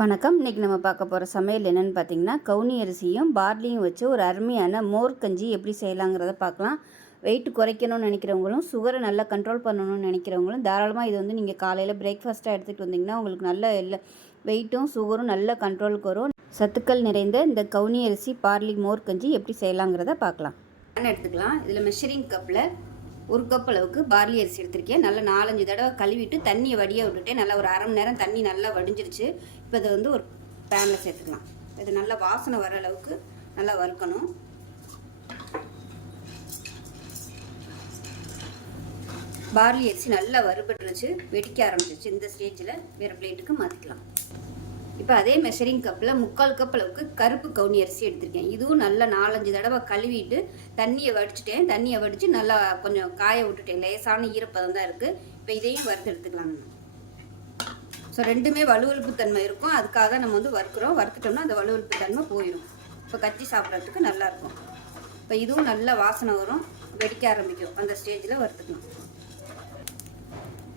வணக்கம். இன்றைக்கி நம்ம பார்க்க போகிற சமையல் என்னென்னு பார்த்தீங்கன்னா, கவுனி அரிசியும் பார்லியும் வச்சு ஒரு அருமையான மோர் கஞ்சி எப்படி செய்யலாங்கிறத பார்க்கலாம். வெயிட் குறைக்கணும்னு நினைக்கிறவங்களும், சுகரை நல்லா கண்ட்ரோல் பண்ணணும்னு நினைக்கிறவங்களும் தாராளமாக இது வந்து நீங்கள் காலையில் பிரேக்ஃபாஸ்ட்டாக எடுத்துகிட்டு வந்தீங்கன்னா உங்களுக்கு நல்ல வெயிட்டும் சுகரும் நல்ல கண்ட்ரோலுக்கு வரும். சத்துக்கள் நிறைந்த இந்த கவுனி அரிசி பார்லி மோர் கஞ்சி எப்படி செய்யலாங்கிறத பார்க்கலாம். எடுத்துக்கலாம். இதில் மெஷரிங் கப்பில் 1 கப் அளவுக்கு பார்லி அரிசி எடுத்திருக்கேன். நல்லா 4-5 தடவை கழுவிட்டு தண்ணியை வடிய விட்டுட்டேன். நல்லா ஒரு 1/2 மணி நேரம் தண்ணி நல்லா வடிஞ்சிருச்சு. இப்போ இதை வந்து ஒரு பேனில் சேர்த்துக்கலாம். இது நல்லா வாசனை வர அளவுக்கு நல்லா வறுக்கணும். பார்லி அரிசி நல்லா வறுபட்டுருச்சு, வெடிக்க ஆரம்பிச்சிருச்சு. இந்த ஸ்டேஜில் வேறு பிளேட்டுக்கு மாற்றிக்கலாம். இப்போ அதே மெஷரிங் கப்பில் 3/4 கப் அளவுக்கு கருப்பு கவுனி அரிசி எடுத்திருக்கேன். இதுவும் நல்லா 4-5 தடவை கழுவிட்டு தண்ணியை வடிச்சிட்டேன். தண்ணியை வடித்து நல்லா கொஞ்சம் காய விட்டுட்டேன். லேசான ஈரப்பதம் தான் இருக்குது. இப்போ இதையும் வறுத்து எடுத்துக்கலாம். ஸோ ரெண்டுமே வலுவழுப்பு தன்மை இருக்கும். அதுக்காக தான் நம்ம வந்து வறுக்கிறோம். வறுத்துட்டோம்னா அந்த வலுவழுப்பு தன்மை போயிடும். இப்போ கச்சி சாப்பிட்றதுக்கு நல்லாயிருக்கும். இப்போ இதுவும் நல்ல வாசனை வரும், வெடிக்க ஆரம்பிக்கும். அந்த ஸ்டேஜில் வறுத்துக்கணும்.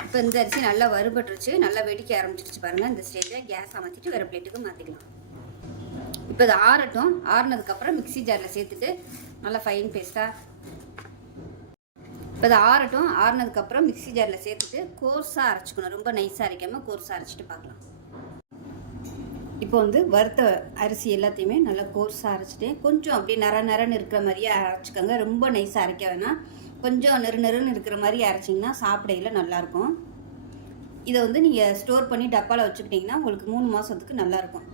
இப்போ இந்த அரிசி நல்லா வறுபட்டுருச்சு, நல்லா வெடிக்க ஆரம்பிச்சிருச்சு பாருங்கள். இந்த ஸ்டேஜில் கேஸ் அமர்த்திட்டு வேறு பிளேட்டுக்கு மாற்றிக்கலாம். இப்போ இது ஆறட்டும். ஆறுனதுக்கப்புறம் மிக்ஸி ஜாரில் சேர்த்துட்டு நல்லா ஃபைன் பேஸ்ட்டாக இப்போ இது ஆறட்டும். ஆறுனதுக்கப்புறம் மிக்ஸி ஜாரில் சேர்த்துட்டு கோர்ஸாக அரைச்சிக்கணும். ரொம்ப நைஸாக அரைக்காமல் கோர்ஸாக அரைச்சிட்டு பார்க்கலாம். இப்போ வந்து வறுத்த அரிசி எல்லாத்தையுமே நல்லா கோர்ஸாக அரைச்சிட்டு கொஞ்சம் அப்படியே நரன்னு இருக்கிற மாதிரியே அரைச்சிக்கோங்க. ரொம்ப நைஸாக அரைக்க வேணாம். கொஞ்சம் நெருன்னு இருக்கிற மாதிரி அரைச்சிங்கன்னா சாப்பிடையில் நல்லாயிருக்கும். இதை வந்து நீங்கள் ஸ்டோர் பண்ணி டப்பாவில் வச்சுக்கிட்டிங்கன்னா உங்களுக்கு 3 மாதத்துக்கு நல்லாயிருக்கும்.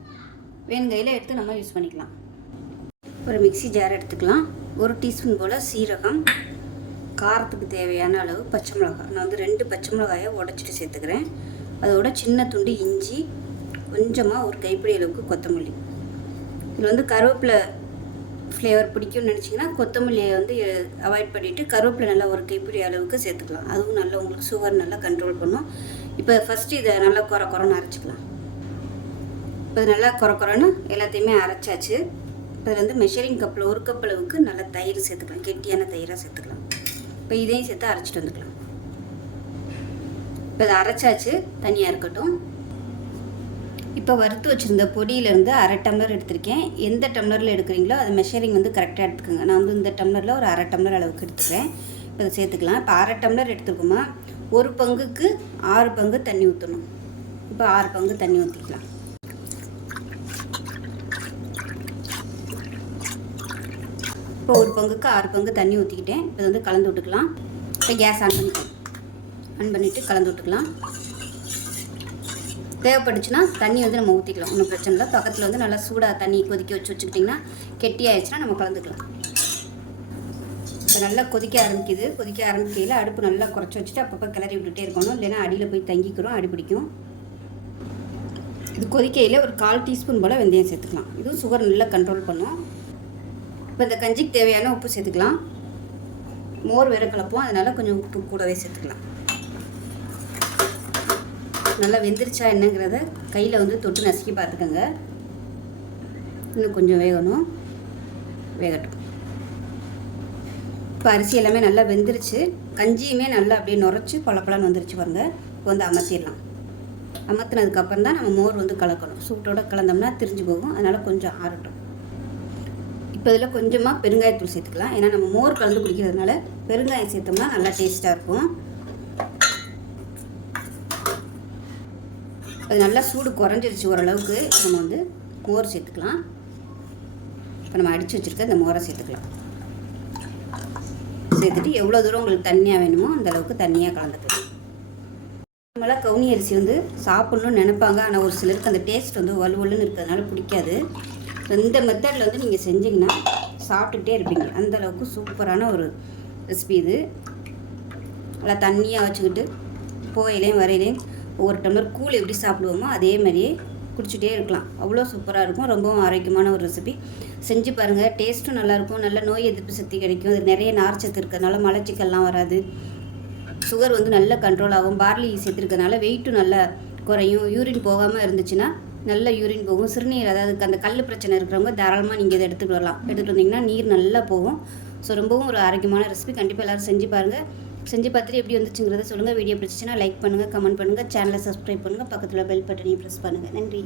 வேணுங்கையில் எடுத்து நம்ம யூஸ் பண்ணிக்கலாம். ஒரு மிக்ஸி ஜார் எடுத்துக்கலாம். 1 டீஸ்பூன் போல் சீரகம், காரத்துக்கு தேவையான அளவு பச்சை மிளகாய். நான் வந்து 2 பச்சை மிளகாயை உடச்சிட்டு சேர்த்துக்கிறேன். அதோட சின்ன துண்டு இஞ்சி, கொஞ்சமாக ஒரு கைப்பிடி அளவுக்கு கொத்தமல்லி. இதில் வந்து கருவேப்பிலை ஃப்ளேவர் பிடிக்கும்னு நினச்சிங்கன்னா கொத்தமல்லியை வந்து அவாய்ட் பண்ணிவிட்டு கருவேப்பிலை நல்லா ஒரு கைப்பிடி அளவுக்கு சேர்த்துக்கலாம். அதுவும் நல்லா உங்களுக்கு சுகர் நல்லா கண்ட்ரோல் பண்ணும். இப்போ ஃபஸ்ட்டு இதை நல்லா குறன்னு அரைச்சிக்கலாம். இப்போ இது நல்லா குறன்னு எல்லாத்தையுமே அரைச்சாச்சு. இப்போ இதில் வந்து மெஷரிங் கப்பில் 1 கப் அளவுக்கு நல்லா தயிர் சேர்த்துக்கலாம். கெட்டியான தயிராக சேர்த்துக்கலாம். இப்போ இதையும் சேர்த்து அரைச்சிட்டு வந்துக்கலாம். இப்போ இதை அரைச்சாச்சு, தனியாக இருக்கட்டும். இப்போ வறுத்து வச்சுருந்த பொடியிலேருந்து 1/2 டம்ளர் எடுத்திருக்கேன். எந்த டம்ளரில் எடுக்கிறீங்களோ அது மெஷரிங் வந்து கரெக்டாக எடுத்துக்கோங்க. நான் வந்து இந்த டம்ளரில் ஒரு 1/2 டம்ளர் அளவுக்கு எடுத்துக்கிறேன். இப்போ இதை சேர்த்துக்கலாம். இப்போ 1/2 டம்ளர் எடுத்துக்கோமா, 1 பங்குக்கு 6 பங்கு தண்ணி ஊற்றணும். இப்போ 6 பங்கு தண்ணி ஊற்றிக்கலாம். இப்போ 1 பங்குக்கு 6 பங்கு தண்ணி ஊற்றிக்கிட்டேன். இப்போ வந்து கலந்து விட்டுக்கலாம். இப்போ கேஸ் ஆன் பண்ணிவிட்டு கலந்து விட்டுக்கலாம். தேவைப்பட்டுச்சுன்னா தண்ணி வந்து நம்ம ஊற்றிக்கலாம், ஒன்றும் பிரச்சனை இல்லை. பக்கத்தில் வந்து நல்லா சூடாக தண்ணி கொதிக்க வச்சுக்கிட்டிங்கன்னா கெட்டியாகிடுச்சுன்னா நம்ம கலந்துக்கலாம். இப்போ நல்லா கொதிக்க ஆரம்பிக்கையில் அடுப்பு நல்லா குறைச்சி வச்சுட்டு அப்பப்போ கிளறி விட்டுட்டே இருக்கணும். இல்லைன்னா அடியில் போய் தங்கிக்கிறோம், அடி பிடிக்கும். இது கொதிக்கையில் ஒரு 1/4 டீஸ்பூன் போல் வெந்தயம் சேர்த்துக்கலாம். இதுவும் சுகர் நல்லா கண்ட்ரோல் பண்ணும். இப்போ இந்த கஞ்சிக்கு தேவையான உப்பு சேர்த்துக்கலாம். மோர் வேறு கலப்போம், அதனால் கொஞ்சம் உப்பு கூடவே சேர்த்துக்கலாம். நல்லா வெந்துருச்சா என்னங்கிறத கையில் வந்து தொட்டு நசுக்கி பார்த்துக்கோங்க. இன்னும் கொஞ்சம் வேகட்டும். இப்போ அரிசி எல்லாமே நல்லா வெந்துருச்சு. கஞ்சியுமே நல்லா அப்படியே நுரைச்சி பழப்பழன்னு வந்துருச்சு பாருங்கள். இப்போ வந்து அமர்த்திடலாம். அமர்த்தினதுக்கப்புறம் தான் நம்ம மோர் வந்து கலக்கணும். சூட்டோடு கலந்தோம்னா திரிஞ்சு போகும். அதனால் கொஞ்சம் ஆறட்டும். இப்போ இதில் கொஞ்சமாக பெருங்காயத்தூள் சேர்த்துக்கலாம். ஏன்னா நம்ம மோர் கலந்து குடிக்கிறதுனால பெருங்காயம் சேர்த்தோம்னா நல்லா டேஸ்ட்டாக இருக்கும். அது நல்லா சூடு குறைஞ்சிருச்சு ஓரளவுக்கு. நம்ம வந்து மோர் சேர்த்துக்கலாம். இப்போ நம்ம அடித்து வச்சுருக்க இந்த மோரை சேர்த்துக்கலாம். சேர்த்துட்டு எவ்வளோ தூரம் உங்களுக்கு தண்ணியாக வேணுமோ அந்த அளவுக்கு தண்ணியாக கலந்துக்கலாம். நம்மளாம் கவுனி அரிசி வந்து சாப்பிட்ணுன்னு நினைப்பாங்க. ஆனால் ஒரு சிலருக்கு அந்த டேஸ்ட் வந்து வலுவலுன்னு இருக்கிறதுனால பிடிக்காது. இந்த மெத்தடில் வந்து நீங்கள் செஞ்சிங்கன்னா சாப்பிட்டுக்கிட்டே இருப்பீங்க. அந்தளவுக்கு சூப்பரான ஒரு ரெசிபி இது. நல்லா தண்ணியாக வச்சுக்கிட்டு போயிலையும் வரையிலையும் ஒவ்வொரு டம்ளர் கூழ் எப்படி சாப்பிடுவோமோ அதே மாதிரியே குடிச்சிட்டே இருக்கலாம். அவ்வளோ சூப்பராக இருக்கும். ரொம்பவும் ஆரோக்கியமான ஒரு ரெசிபி. செஞ்சு பாருங்கள். டேஸ்ட்டும் நல்லாயிருக்கும். நல்ல நோய் எதிர்ப்பு சக்தி கிடைக்கும். அது நிறைய நார்ச்சத்து இருக்கிறதுனால மலச்சிக்கல்லாம் வராது. சுகர் வந்து நல்ல கண்ட்ரோல் ஆகும். பார்லி சேர்த்துருக்கனால வெயிட்டும் நல்லா குறையும். யூரின் போகாமல் இருந்துச்சுன்னா நல்ல யூரின் போகும். சிறுநீர், அதாவது அந்த கல் பிரச்சனை இருக்கிறவங்க தாராளமாக நீங்கள் இதை எடுத்துகிட்டு வரலாம். எடுத்துகிட்டு வந்தீங்கன்னா நீர் நல்லா போகும். ஸோ ரொம்பவும் ஒரு ஆரோக்கியமான ரெசிபி. கண்டிப்பாக எல்லோரும் செஞ்சு பாருங்கள். செஞ்சு பார்த்துட்டு எப்படி வந்துச்சுங்கிறத சொல்லுங்கள். வீடியோ பிடிச்சிச்சின்னா லைக் பண்ணுங்கள், கமெண்ட் பண்ணுங்கள், சேனலை சப்ஸ்கிரைப் பண்ணுங்கள், பக்கத்தில் பெல் பட்டனையும் ப்ரெஸ் பண்ணுங்கள். நன்றி.